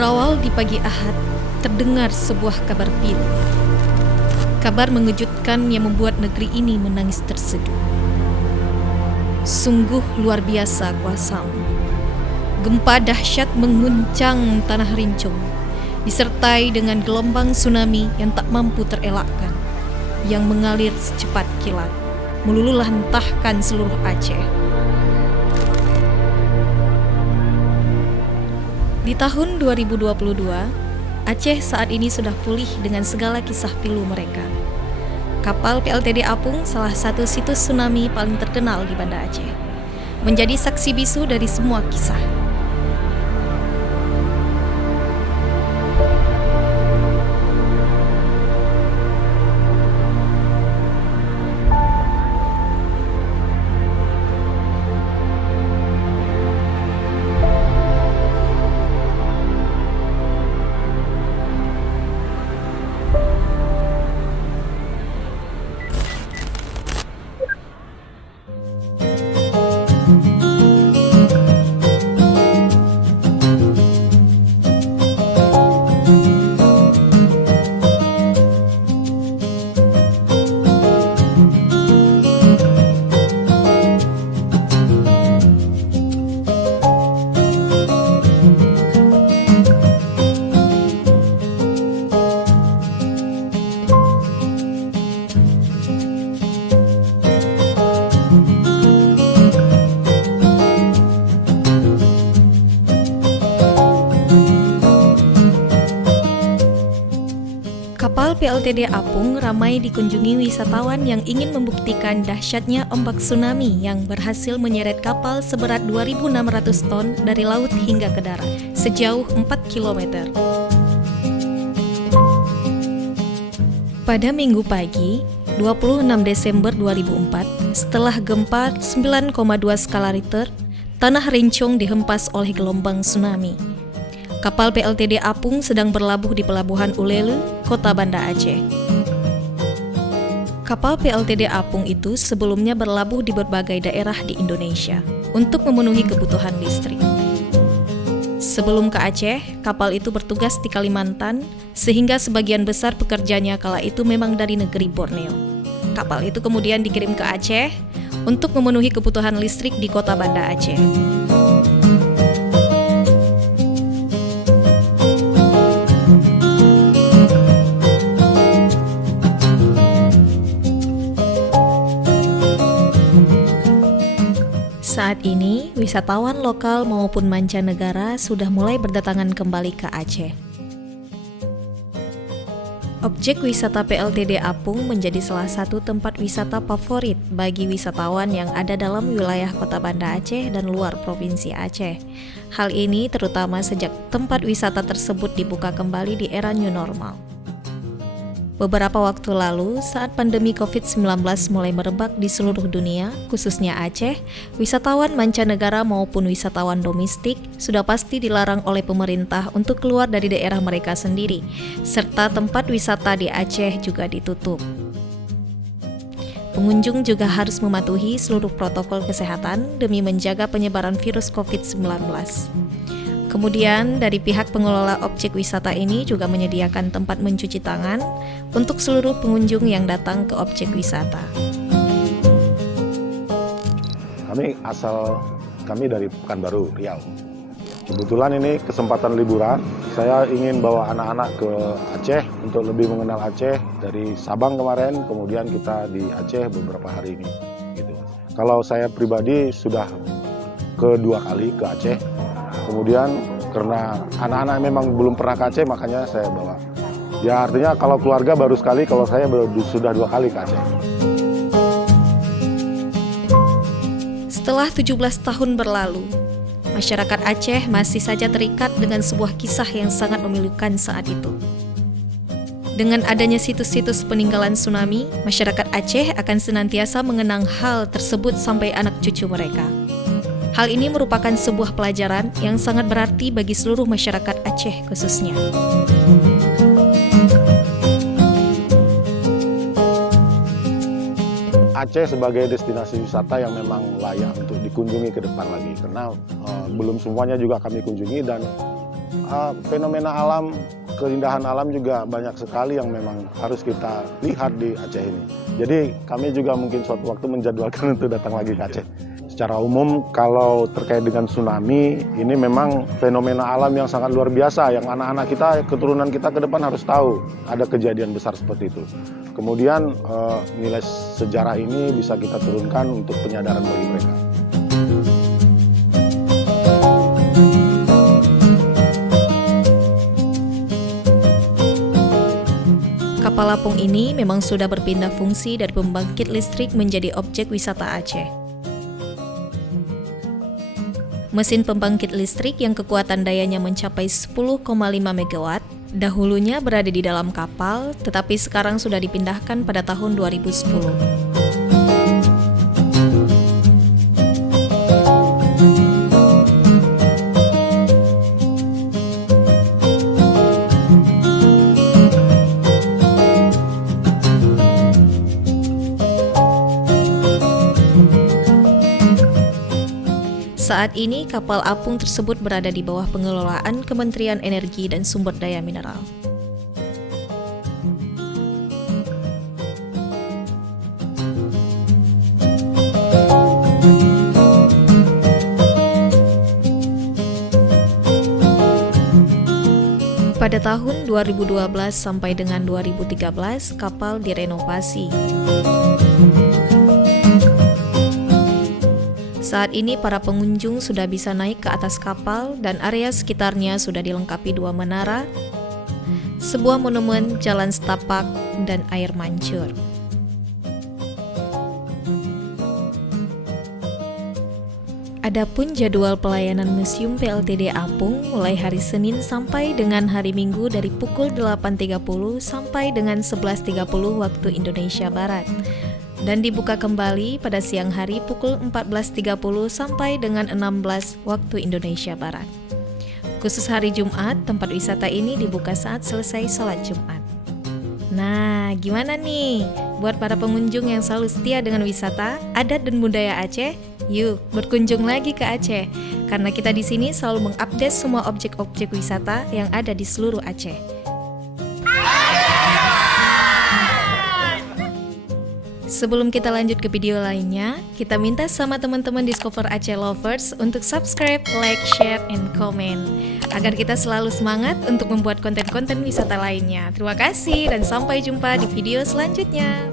Berawal di pagi Ahad, terdengar sebuah kabar pilu. Kabar mengejutkan yang membuat negeri ini menangis terseduh. Sungguh luar biasa kuasamu. Gempa dahsyat mengguncang tanah Rincong, disertai dengan gelombang tsunami yang tak mampu terelakkan, yang mengalir secepat kilat, meluluh lantahkan seluruh Aceh. Di tahun 2022, Aceh saat ini sudah pulih dengan segala kisah pilu mereka. Kapal PLTD Apung, salah satu situs tsunami paling terkenal di Banda Aceh, menjadi saksi bisu dari semua kisah. Kapal PLTD Apung ramai dikunjungi wisatawan yang ingin membuktikan dahsyatnya ombak tsunami yang berhasil menyeret kapal seberat 2.600 ton dari laut hingga ke darat, sejauh 4 km. Pada Minggu pagi, 26 Desember 2004, setelah gempa 9,2 skala Richter, tanah Rincong dihempas oleh gelombang tsunami. Kapal PLTD Apung sedang berlabuh di Pelabuhan Ulele, Kota Banda Aceh. Kapal PLTD Apung itu sebelumnya berlabuh di berbagai daerah di Indonesia untuk memenuhi kebutuhan listrik. Sebelum ke Aceh, kapal itu bertugas di Kalimantan, sehingga sebagian besar pekerjanya kala itu memang dari negeri Borneo. Kapal itu kemudian dikirim ke Aceh untuk memenuhi kebutuhan listrik di Kota Banda Aceh. Saat ini, wisatawan lokal maupun mancanegara sudah mulai berdatangan kembali ke Aceh. Objek wisata PLTD Apung menjadi salah satu tempat wisata favorit bagi wisatawan yang ada dalam wilayah Kota Banda Aceh dan luar Provinsi Aceh. Hal ini terutama sejak tempat wisata tersebut dibuka kembali di era new normal. Beberapa waktu lalu, saat pandemi COVID-19 mulai merebak di seluruh dunia, khususnya Aceh, wisatawan mancanegara maupun wisatawan domestik sudah pasti dilarang oleh pemerintah untuk keluar dari daerah mereka sendiri, serta tempat wisata di Aceh juga ditutup. Pengunjung juga harus mematuhi seluruh protokol kesehatan demi menjaga penyebaran virus COVID-19. Kemudian, dari pihak pengelola objek wisata ini juga menyediakan tempat mencuci tangan untuk seluruh pengunjung yang datang ke objek wisata. Kami dari Pekanbaru, Riau. Kebetulan ini kesempatan liburan, saya ingin bawa anak-anak ke Aceh untuk lebih mengenal Aceh. Dari Sabang kemarin, kemudian kita di Aceh beberapa hari ini. Gitu. Kalau saya pribadi sudah kedua kali ke Aceh. Kemudian karena anak-anak memang belum pernah ke Aceh, makanya saya bawa. Ya artinya kalau keluarga baru sekali, kalau saya sudah 2 kali ke Aceh. Setelah 17 tahun berlalu, masyarakat Aceh masih saja terikat dengan sebuah kisah yang sangat memilukan saat itu. Dengan adanya situs-situs peninggalan tsunami, masyarakat Aceh akan senantiasa mengenang hal tersebut sampai anak cucu mereka. Hal ini merupakan sebuah pelajaran yang sangat berarti bagi seluruh masyarakat Aceh khususnya. Aceh sebagai destinasi wisata yang memang layak untuk dikunjungi ke depan lagi, karena belum semuanya juga kami kunjungi dan fenomena alam, keindahan alam juga banyak sekali yang memang harus kita lihat di Aceh ini. Jadi kami juga mungkin suatu waktu menjadwalkan untuk datang lagi ke Aceh. Secara umum kalau terkait dengan tsunami, ini memang fenomena alam yang sangat luar biasa, yang anak-anak kita, keturunan kita ke depan harus tahu ada kejadian besar seperti itu. Kemudian nilai sejarah ini bisa kita turunkan untuk penyadaran bagi mereka. Kapal apung ini memang sudah berpindah fungsi dari pembangkit listrik menjadi objek wisata Aceh. Mesin pembangkit listrik yang kekuatan dayanya mencapai 10,5 MW dahulunya berada di dalam kapal, tetapi sekarang sudah dipindahkan pada tahun 2010. Saat ini, kapal apung tersebut berada di bawah pengelolaan Kementerian Energi dan Sumber Daya Mineral. Pada tahun 2012 sampai dengan 2013, kapal direnovasi. Saat ini para pengunjung sudah bisa naik ke atas kapal dan area sekitarnya sudah dilengkapi 2 menara, sebuah monumen, jalan setapak, dan air mancur. Adapun jadwal pelayanan Museum PLTD Apung mulai hari Senin sampai dengan hari Minggu dari pukul 8.30 sampai dengan 11.30 waktu Indonesia Barat. Dan dibuka kembali pada siang hari pukul 14.30 sampai dengan 16 waktu Indonesia Barat. Khusus hari Jumat, tempat wisata ini dibuka saat selesai sholat Jumat. Nah, gimana nih? Buat para pengunjung yang selalu setia dengan wisata, adat dan budaya Aceh, yuk berkunjung lagi ke Aceh. Karena kita di sini selalu mengupdate semua objek-objek wisata yang ada di seluruh Aceh. Sebelum kita lanjut ke video lainnya, kita minta sama teman-teman Discover Aceh Lovers untuk subscribe, like, share, and comment agar kita selalu semangat untuk membuat konten-konten wisata lainnya. Terima kasih dan sampai jumpa di video selanjutnya.